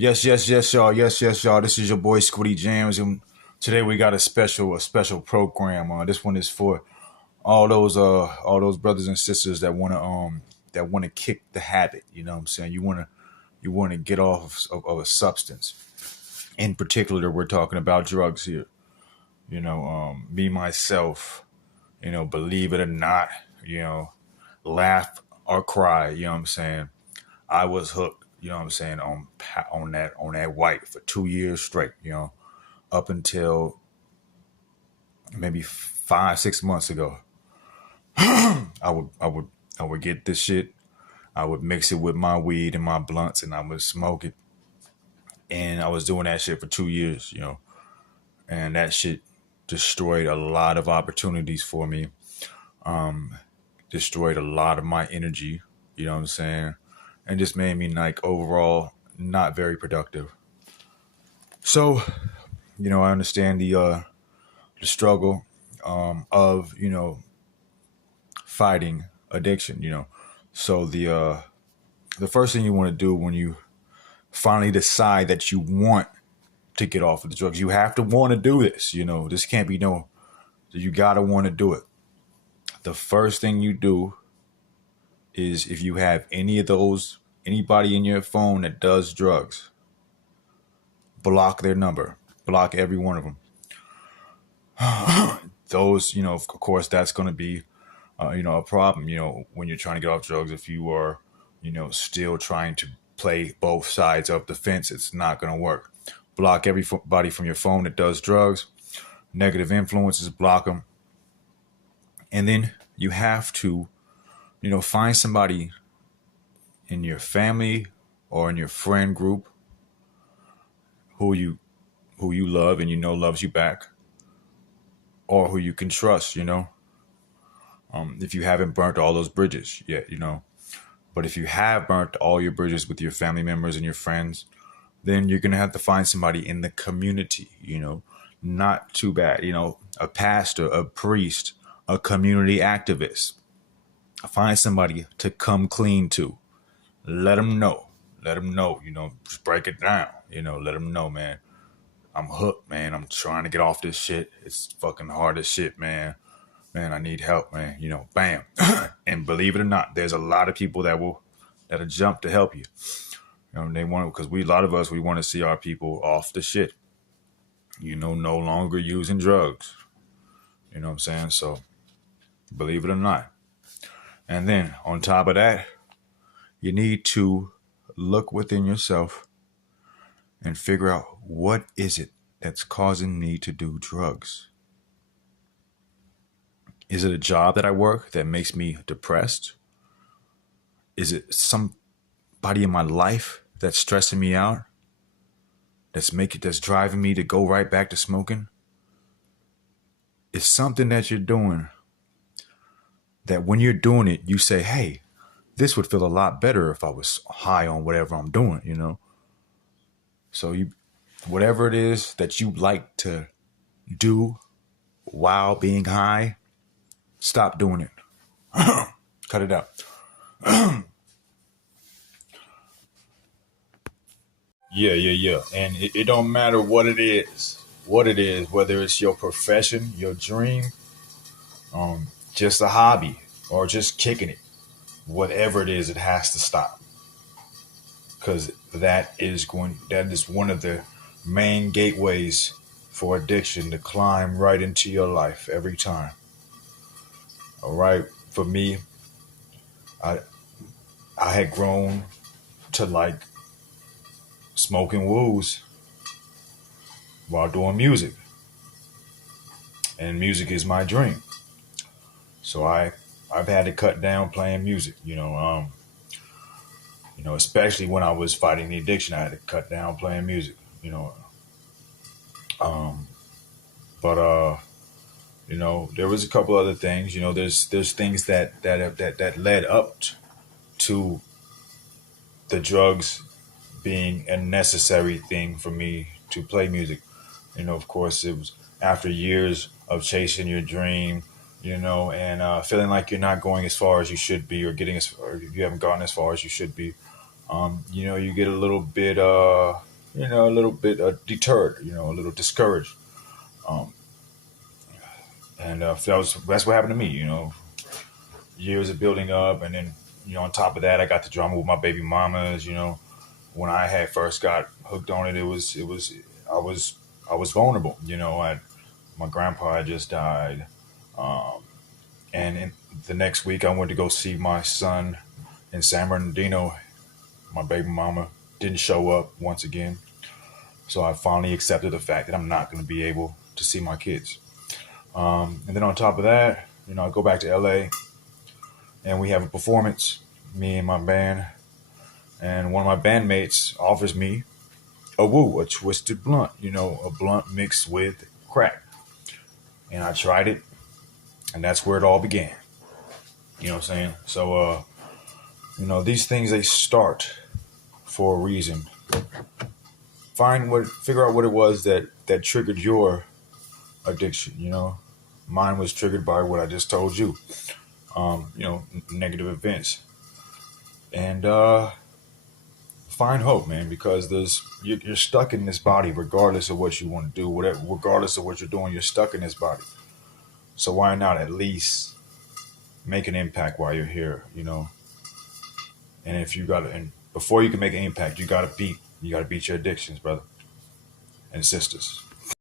Yes, y'all. Yes, y'all. This is your boy Squiddy Jams, and today we got a special program. This one is for all those brothers and sisters that wanna kick the habit. You know what I'm saying? You wanna get off of a substance. In particular, we're talking about drugs here. Me myself. Believe it or not. You know, laugh or cry. You know what I'm saying? I was hooked, you know what I'm saying, on that white for 2 years straight, up until maybe 5, 6 months ago. I would get this shit. I would mix it with my weed and my blunts, and I would smoke it. And I was doing that shit for 2 years, and that shit destroyed a lot of opportunities for me. Destroyed a lot of my energy, you know what I'm saying, and just made me like overall not very productive. So I understand the struggle of fighting addiction. So the first thing you want to do when you finally decide that you want to get off of the drugs, you have to want to do this. This can't be no. You gotta want to do it. The first thing you do is if you have anybody in your phone that does drugs, block their number, block every one of them. Those, of course, that's going to be, a problem, when you're trying to get off drugs. If you are, still trying to play both sides of the fence, it's not going to work. Block everybody from your phone that does drugs. Negative influences, block them. And then you have to, find somebody in your family or in your friend group who you love and loves you back, or who you can trust, if you haven't burnt all those bridges yet, But if you have burnt all your bridges with your family members and your friends, then you're going to have to find somebody in the community, not too bad, a pastor, a priest, a community activist. Find somebody to come clean to. Let them know. Just break it down, let them know, man. I'm hooked, man. I'm trying to get off this shit. It's fucking hard as shit, man. Man, I need help, man. Bam. And believe it or not, there's a lot of people that'll jump to help you. They want, because a lot of us, we want to see our people off the shit. No longer using drugs. You know what I'm saying? So, believe it or not. And then on top of that, you need to look within yourself and figure out, what is it that's causing me to do drugs? Is it a job that I work that makes me depressed? Is it somebody in my life that's stressing me out? That's driving me to go right back to smoking? It's something that you're doing that when you're doing it, you say, hey, this would feel a lot better if I was high on whatever I'm doing, So whatever it is that you like to do while being high, stop doing it. Cut it out. Yeah. And it don't matter what it is, whether it's your profession, your dream, just a hobby, or just kicking it. Whatever it is, it has to stop. Because that is one of the main gateways for addiction to climb right into your life every time. All right. For me, I had grown to like smoking woos while doing music. And music is my dream. So I've had to cut down playing music, especially when I was fighting the addiction. I had to cut down playing music, but there was a couple other things. There's things that led up to the drugs being a necessary thing for me to play music. Of course, it was after years of chasing your dream, and feeling like you're not going as far as you should be, or you haven't gone as far as you should be. You get a little bit a little bit deterred, a little discouraged. Um, and that's what happened to me. Years of building up, and then on top of that, I got the drama with my baby mamas. When I had first got hooked on it, it was I was I was vulnerable. My grandpa had just died, um, and the next week I went to go see my son in San Bernardino. My baby mama didn't show up once again, so I finally accepted the fact that I'm not going to be able to see my kids. And then on top of that, I go back to LA and we have a performance, me and my band, and one of my bandmates offers me a twisted blunt, a blunt mixed with crack. And I tried it, and that's where it all began. You know what I'm saying? So, these things, they start for a reason. Figure out what it was that triggered your addiction. Mine was triggered by what I just told you. Negative events, and find hope, man, because you're stuck in this body regardless of what you want to do, whatever, regardless of what you're doing, you're stuck in this body. So why not at least make an impact while you're here? And if you got to, and before you can make an impact, you got to beat your addictions, brother and sisters.